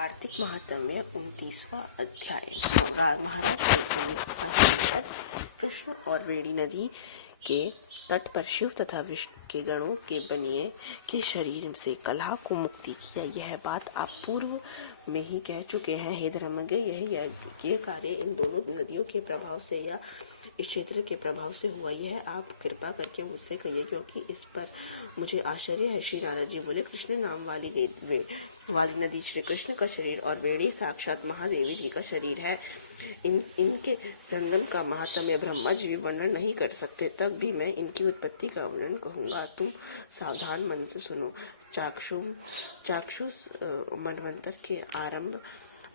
कार्तिक महात्म्य 29वां अध्याय। कृष्ण और वेणी नदी के तट पर शिव तथा विष्णु के गणों के बनिए के शरीर से कलह को मुक्ति किया। यह बात आप पूर्व में ही कह चुके हैं। हे धर्मज्ञ, यह कार्य इन दोनों नदियों के प्रभाव से या इस क्षेत्र के प्रभाव से हुआ। यह आप कृपा करके मुझसे कहिए, क्योंकि इस पर मुझे आश्चर्य है। श्री नारद जी बोले, कृष्ण नाम वाली नदी श्री कृष्ण का शरीर और वेणी साक्षात महादेवी जी का शरीर है। इनके संगम का महात्म्य ब्रह्मा जी भी वर्णन नहीं कर सकते। तब भी मैं इनकी उत्पत्ति का वर्णन कहूंगा, तुम सावधान मन से सुनो। चाक्षुष मनवंतर के आरंभ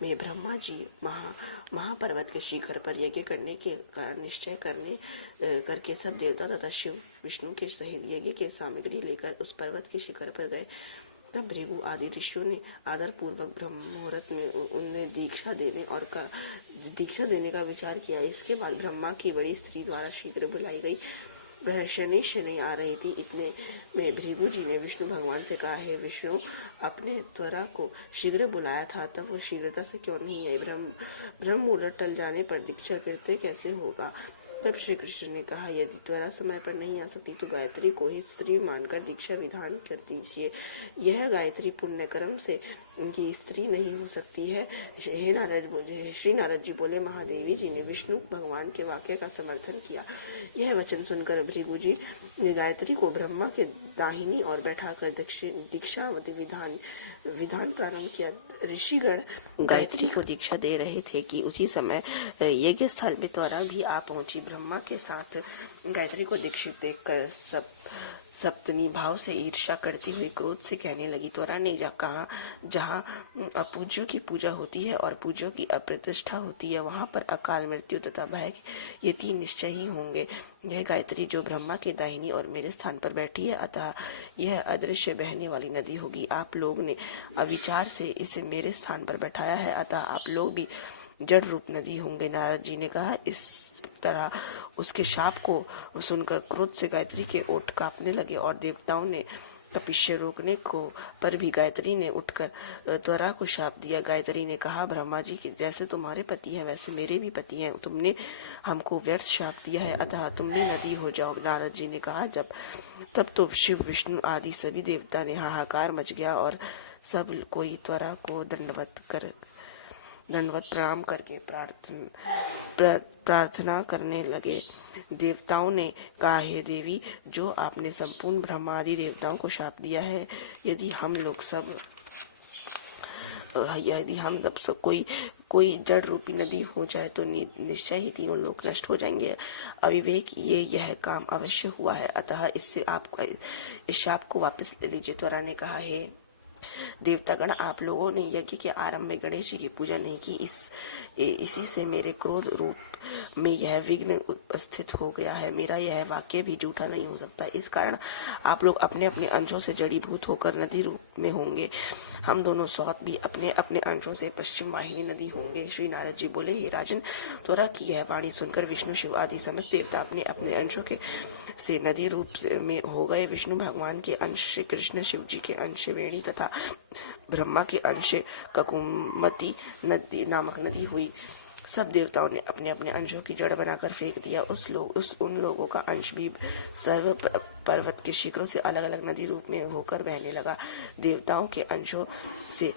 में ब्रह्मा जी महापर्वत के शिखर पर यज्ञ करने के निश्चय करके सब देवता तथा शिव विष्णु के सहित यज्ञ के सामग्री लेकर उस पर्वत के शिखर पर गए। तब भृगु आदि ऋषियों ने आदर पूर्वक ब्रह्म मुहूर्त में उन्हें दीक्षा देने का विचार किया। इसके बाद ब्रह्मा की बड़ी स्त्री द्वारा शीघ्र बुलाई गई। वह शनि आ रही थी। इतने में भृगु जी ने विष्णु भगवान से कहा, हे विष्णु, अपने त्वरा को शीघ्र बुलाया था, तब वो शीघ्रता से क्यों नहीं आई? ब्रह्म मुहूर्त टल जाने पर दीक्षा करते कैसे होगा? तब श्री कृष्ण ने कहा, यदि त्वरा समय पर नहीं आ सकती तो गायत्री को ही स्त्री मानकर दीक्षा विधान कर दीजिए। यह गायत्री पुण्य कर्म से उनकी स्त्री नहीं हो सकती है। श्री नारद जी बोले, महादेवी जी ने विष्णु भगवान के वाक्य का समर्थन किया। यह वचन सुनकर भृगु जी ने गायत्री को ब्रह्मा के दाहिनी ओर बैठाकर दीक्षा विधान प्रारंभ किया। ऋषिगण गायत्री को दीक्षा दे रहे थे कि उसी समय यज्ञ स्थल में त्वरा भी आ पहुंची। ब्रह्मा के साथ गायत्री को दीक्षित देखकर सप्तनी भाव से ईर्ष्या करती हुई क्रोध से कहने लगी, त्वरा ने कहा, जहाँ अपूज्यों की पूजा होती है और पूज्यों की अप्रतिष्ठा होती है, वहां पर अकाल मृत्यु तथा भय ये तीन निश्चय ही होंगे। यह गायत्री जो ब्रह्मा के दाहिनी और मेरे स्थान पर बैठी है, अतः यह अदृश्य बहने वाली नदी होगी। आप लोग ने अविचार से इसे मेरे स्थान पर बैठाया है, अतः आप लोग भी जड़ रूप नदी होंगे। नारद जी ने कहा। इस तरह उसके शाप को सुनकर क्रोध से गायत्री के ओठ कांपने लगे और देवताओं ने तपस्या रोकने को पर भी गायत्री ने उठकर त्वरा को शाप दिया। गायत्री ने कहा, ब्रह्मा जी के जैसे तुम्हारे पति हैं वैसे मेरे भी पति हैं। तुमने हमको व्यर्थ शाप दिया है, अतः तुम भी नदी हो जाओ। नारद जी ने कहा, तब तो शिव विष्णु आदि सभी देवता ने हाहाकार मच गया और सब कोई त्वरा को दंडवत प्रणाम करके प्रार्थना करने लगे। देवताओं ने कहा, हे देवी, जो आपने संपूर्ण ब्रह्मादि देवताओं को शाप दिया है, यदि हम सब कोई जड़ रूपी नदी हो जाए तो निश्चय ही तीनों लोग नष्ट हो जाएंगे। अविवेक यह काम अवश्य हुआ है, अतः इससे आप इस शाप को वापस ले लीजिए। त्वरा ने कहा, हे देवतागण, आप लोगों ने यज्ञ के आरंभ में गणेश जी की पूजा नहीं की। इसी से मेरे क्रोध रूप में यह विघ्न उपस्थित हो गया है। मेरा यह वाक्य भी झूठा नहीं हो सकता। इस कारण आप लोग अपने अपने अंशों से जड़ीभूत होकर नदी रूप में होंगे। हम दोनों सौत भी अपने अपने अंशों से पश्चिम वाहिनी नदी होंगे। श्री नारद जी बोले, हे राजन, त्वरा की यह वाणी सुनकर विष्णु शिव आदि समस्त देवता अपने अपने अंशों के से नदी रूप में हो गए। विष्णु भगवान के अंश श्री कृष्ण, शिव जी के अंश वेणी तथा ब्रह्मा के अंश ककुमती नदी नामक नदी हुई। सब देवताओं ने अपने अपने अंशों की जड़ बनाकर फेंक दिया। उन लोगों का अंश भी सर्व पर्वत के शिखरों से अलग अलग नदी रूप में होकर बहने लगा। देवताओं के अंशों से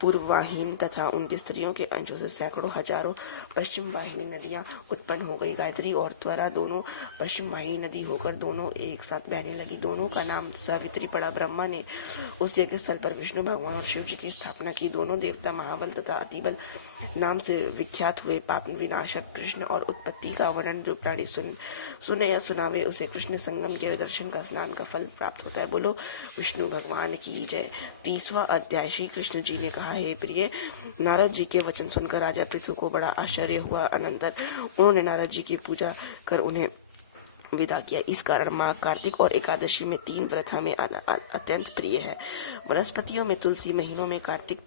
पूर्ववाहिनी तथा उनकी स्त्रियों के अंशों से सैकड़ों हजारों पश्चिम वाहिनी नदियां उत्पन्न हो गई। गायत्री और त्वरा दोनों पश्चिम वाहिनी नदी होकर दोनों एक साथ बहने लगी। दोनों का नाम सावित्री पड़ा। ब्रह्मा ने उस यज्ञ स्थल पर विष्णु भगवान और शिव जी की स्थापना की। दोनों देवता महाबल तथा अतिबल नाम से विख्यात हुए। पाप विनाशक कृष्ण और उत्पत्ति का वर्णन जो प्राणी सुने या सुनावे, उसे कृष्ण संगम के दर्शन का स्नान का फल प्राप्त होता है। बोलो विष्णु भगवान की जय। 30वां अध्याय। श्री कृष्ण जी ने कहा, हे प्रिय, नारद जी के वचन सुनकर राजा पृथु को बड़ा आश्चर्य हुआ। अनंतर उन्होंने नारद जी की पूजा कर उन्हें विदा किया। इस कारण माघ, कार्तिक और एकादशी में तीन व्रत हमें अत्यंत प्रिय है। वनस्पतियों में तुलसी, महीनों में कार्तिक,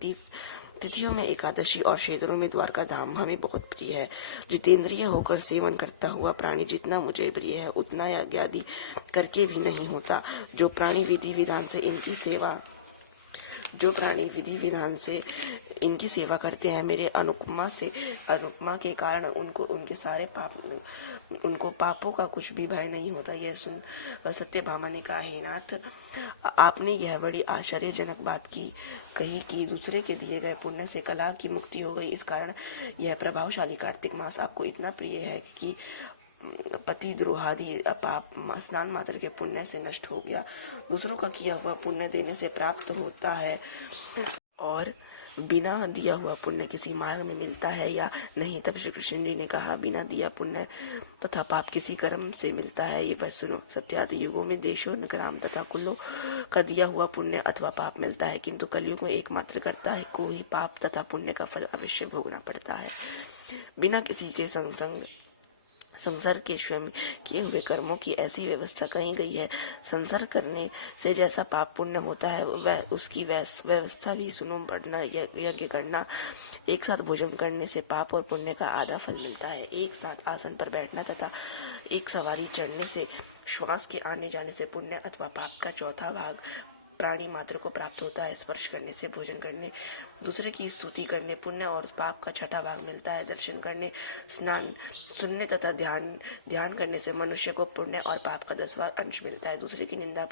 तिथियों में एकादशी और क्षेत्रों में द्वारका धाम हमें बहुत प्रिय है। जितेंद्रिय होकर सेवन करता हुआ प्राणी जितना मुझे प्रिय है, उतना यज्ञ आदि करके भी नहीं होता। जो प्राणी विधि विधान से इनकी सेवा करते हैं। मेरे अनुपमा के कारण उनको पापों का कुछ भी भय नहीं होता। यह सुन सत्यभामा ने कहा, हे नाथ, आपने यह बड़ी आश्चर्यजनक बात कही कि दूसरे के दिए गए पुण्य से कलह की मुक्ति हो गई। इस कारण यह प्रभावशाली कार्तिक मास आपको इतना प्रिय है कि पति द्रोहादि पाप स्नान मात्र के पुण्य से नष्ट हो गया। दूसरों का किया हुआ पुण्य देने से प्राप्त होता है और बिना दिया हुआ पुण्य किसी मार्ग में मिलता है या नहीं। तब श्री कृष्ण जी ने कहा, बिना दिया पुण्य तथा पाप किसी कर्म से मिलता है। ये बस सुनो, सत्यादि युगों में देशों ग्राम तथा कुलों का दिया हुआ पुण्य अथवा पाप मिलता है, किंतु कलयुग में एकमात्र कर्ता है को ही पाप तथा पुण्य का फल अवश्य भोगना पड़ता है। बिना किसी के संसर्ग के स्वयं किए हुए कर्मों की ऐसी व्यवस्था कही गई है। संसर्ग करने से जैसा पाप पुण्य होता है वह उसकी व्यवस्था भी सुनो। पढ़ना, यज्ञ करना, एक साथ भोजन करने से पाप और पुण्य का आधा फल मिलता है। एक साथ आसन पर बैठना तथा एक सवारी चढ़ने से श्वास के आने जाने से पुण्य अथवा पाप का चौथा भाग प्राणी मात्र को प्राप्त होता है। स्पर्श करने से, भोजन करने, दूसरे की स्तुति करने पुण्य और पाप का छठा भाग मिलता है। दर्शन करने, स्नान, सुनने तथा ध्यान करने से मनुष्य को पुण्य और पाप का 10वां अंश मिलता है। दूसरे की निंदा,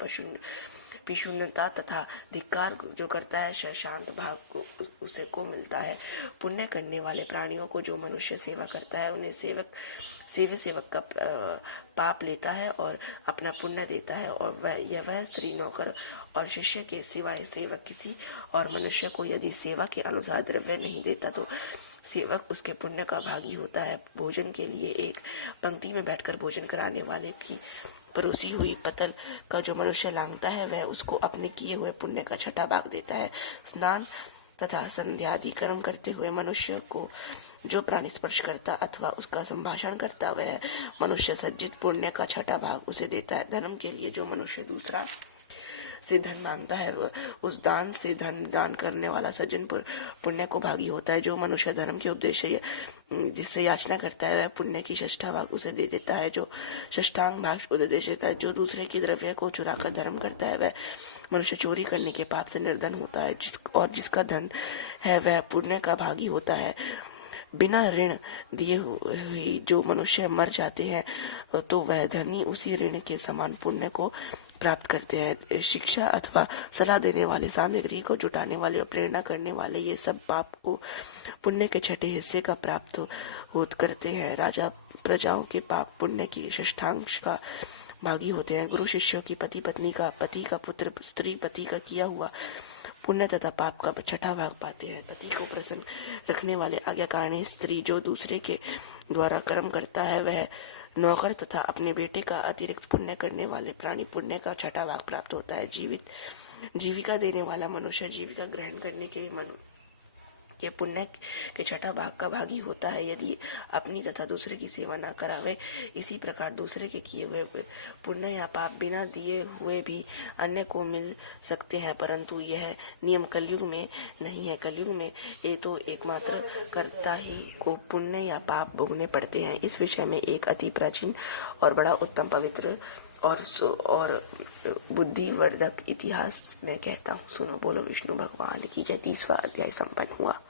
पिशून्यता तथा धिक्कार जो करता है शांत भाग उसे को मिलता है। पुण्य करने वाले प्राणियों को जो मनुष्य सेवा करता है उन्हें सेवक का पाप लेता है और अपना पुण्य देता है। और वह स्त्री, नौकर और शिष्य के सिवाय सेवक किसी और मनुष्य को यदि सेवा के अनुसार द्रव्य नहीं देता तो सेवक उसके पुण्य का भागी होता है। भोजन के लिए एक पंक्ति में बैठकर भोजन कराने वाले की परोसी हुई पतल का जो मनुष्य लांघता है वह उसको अपने किए हुए पुण्य का छठा भाग देता है। स्नान तथा संध्यादि कर्म करते हुए मनुष्य को जो प्राणी स्पर्श करता अथवा उसका संभाषण करता वह मनुष्य सज्जित पुण्य का छठा भाग उसे देता है। धर्म के लिए जो मनुष्य दूसरा से धन मांगता है उस दान से धन दान करने वाला सज्जन पुण्य को भागी होता है। जो मनुष्य धर्म के उपदेश जिससे याचना करता है वह पुण्य की षष्ठा भाग उसे दे देता है। जो षष्ठांग भाग उपदेश देता है। जो दूसरे की द्रव्य को चुराकर धर्म करता है वह मनुष्य चोरी करने के पाप से निर्धन होता है। जिसका धन है वह पुण्य का भागी होता है। बिना ऋण दिए हुए जो मनुष्य मर जाते हैं तो वह धनी उसी ऋण के समान पुण्य को प्राप्त करते हैं। शिक्षा अथवा सलाह देने वाले, सामग्री को जुटाने वाले और प्रेरणा करने वाले ये सब पाप को पुण्य के छठे हिस्से का प्राप्त करते हैं। राजा प्रजाओं के पाप पुण्य की षष्ठांश का भागी होते हैं। गुरु शिष्यों की पति पत्नी का, पति का पुत्र स्त्री पति का किया हुआ पुण्य तथा पाप का छठा भाग पाते हैं। पति को प्रसन्न रखने वाले आज्ञाकारिणी स्त्री जो दूसरे के द्वारा कर्म करता है वह नौकर तथा अपने बेटे का अतिरिक्त पुण्य करने वाले प्राणी पुण्य का छठा भाग प्राप्त होता है। जीविका देने वाला मनुष्य जीविका ग्रहण करने के पुण्य के छठा भाग का भागी होता है यदि अपनी तथा दूसरे की सेवा न करावे। इसी प्रकार दूसरे के किए हुए पुण्य या पाप बिना दिए हुए भी अन्य को मिल सकते हैं, परंतु यह नियम कलयुग में नहीं है। कलयुग में ये तो एकमात्र कर्ता ही को पुण्य या पाप भोगने पड़ते हैं। इस विषय में एक अति प्राचीन और बड़ा उत्तम, पवित्र और बुद्धिवर्धक इतिहास मैं कहता हूँ, सुनो। बोलो विष्णु भगवान की जय। 30वां अध्याय संपन्न हुआ।